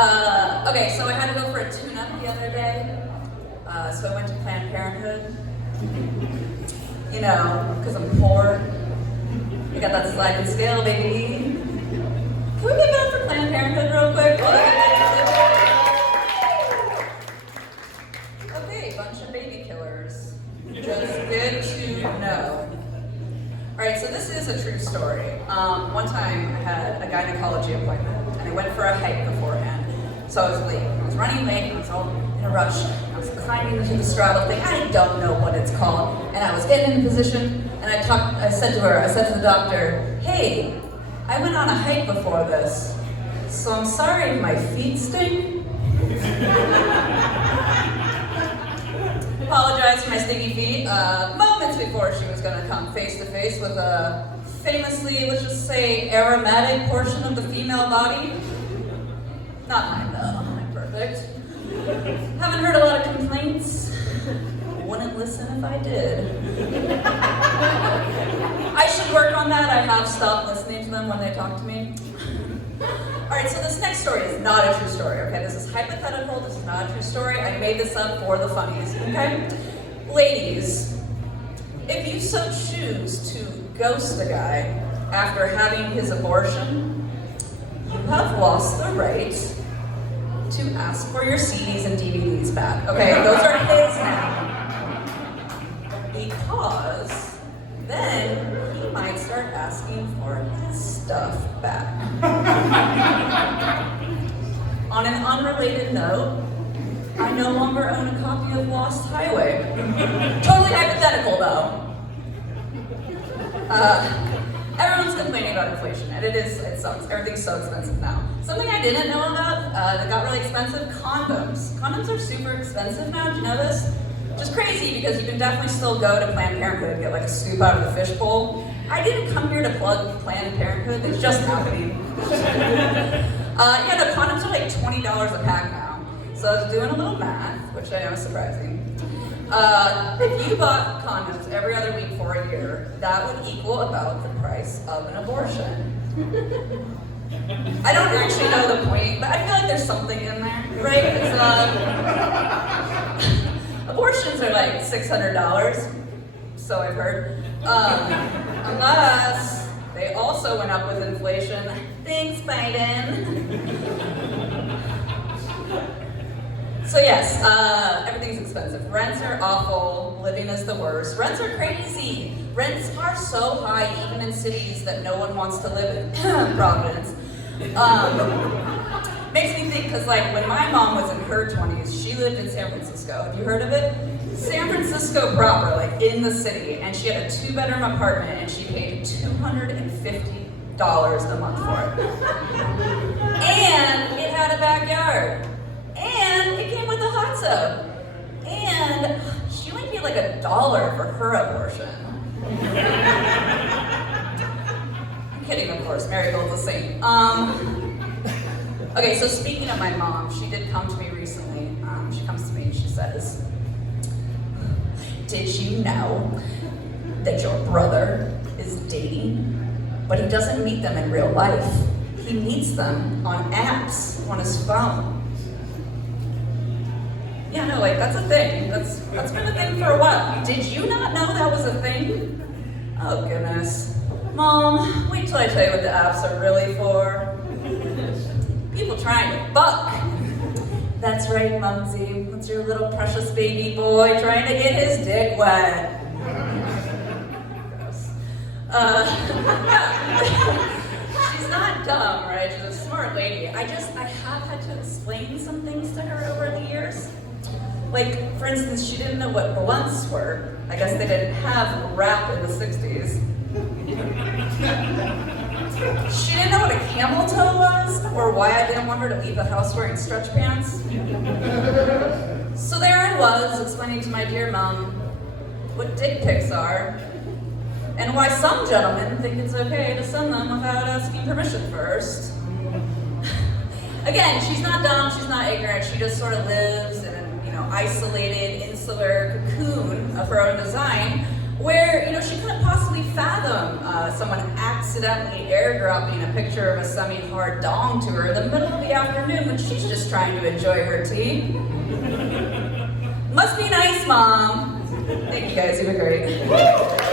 Okay, so I had to go for a tune-up the other day. So I went to Planned Parenthood. You know, because I'm poor. We got that sliding scale, baby. Can we give it up for Planned Parenthood real quick? Okay, bunch of baby killers. Just good to know. Alright, so this is a true story. One time I had a gynecology appointment, and I went for a hike beforehand. So I was late. I was running late, I was all in a rush. I was climbing into the straddle thing. I don't know what it's called. And I was getting in position, and I said to the doctor, hey, I went on a hike before this, so I'm sorry if my feet sting. Apologized for my stinky feet. Moments before she was going to come face to face with a famously, let's just say, aromatic portion of the female body. Not mine though, I'm perfect. Haven't heard a lot of complaints. Wouldn't listen if I did. I should work on that. I have stopped listening to them when they talk to me. Alright, so this next story is not a true story, okay? This is hypothetical, this is not a true story. I made this up for the funnies, okay? Ladies, if you so choose to ghost a guy after having his abortion, you have lost the right to ask for your CDs and DVDs back, okay? Those are his now. Because then he might start asking for his stuff back. On an unrelated note, I no longer own a copy of Lost Highway. Totally hypothetical though. Everyone's complaining about inflation, and it sucks. Everything's so expensive now. Something I didn't know about that got really expensive, condoms. Condoms are super expensive now, did you know this? Which is crazy because you can definitely still go to Planned Parenthood and get like a scoop out of the fishbowl. I didn't come here to plug Planned Parenthood, it's just happening. Yeah, the condoms are like $20 a pack now. So I was doing a little math, which I know is surprising. If you bought condoms every other week for a year, that would equal about the price of an abortion. I don't actually know the point, but I feel like there's something in there, right? It's, abortions are like $600, so I've heard. Unless they also went up with inflation. Thanks, Biden. So yes, everything's expensive. Rents are awful, living is the worst. Rents are crazy. Rents are so high even in cities that no one wants to live in. Providence. Makes me think, because like when my mom was in her 20s, she lived in San Francisco. Have you heard of it? San Francisco proper, like in the city, and she had a 2-bedroom apartment and she paid $250 a month for it. And it had a backyard. And it came with a hot tub. And she only paid like $1 for her abortion. I'm kidding, of course. Marigold's the same. Okay, so speaking of my mom, she did come to me recently. She comes to me and she says, did you know that your brother is dating, but he doesn't meet them in real life? He meets them on apps on his phone. Yeah, no, like, that's a thing. That's been a thing for a while. Did you not know that was a thing? Oh, goodness. Mom, wait till I tell you what the apps are really for. People trying to fuck. That's right, Mumsy. That's your little precious baby boy trying to get his dick wet. Gross. She's not dumb, right? She's a smart lady. I have had to explain some things to her over the years. Like, for instance, she didn't know what blunts were. I guess they didn't have rap in the 60s. She didn't know what a camel toe was, or why I didn't want her to leave the house wearing stretch pants. So there I was, explaining to my dear mom what dick pics are, and why some gentlemen think it's okay to send them without asking permission first. Again, she's not dumb, she's not ignorant, she just sort of lives in an, isolated, insular cocoon of her own design, where, she couldn't possibly fathom someone accidentally airdropping a picture of a semi-hard dong to her in the middle of the afternoon when she's just trying to enjoy her tea. Must be nice, Mom. Thank you guys, you were great.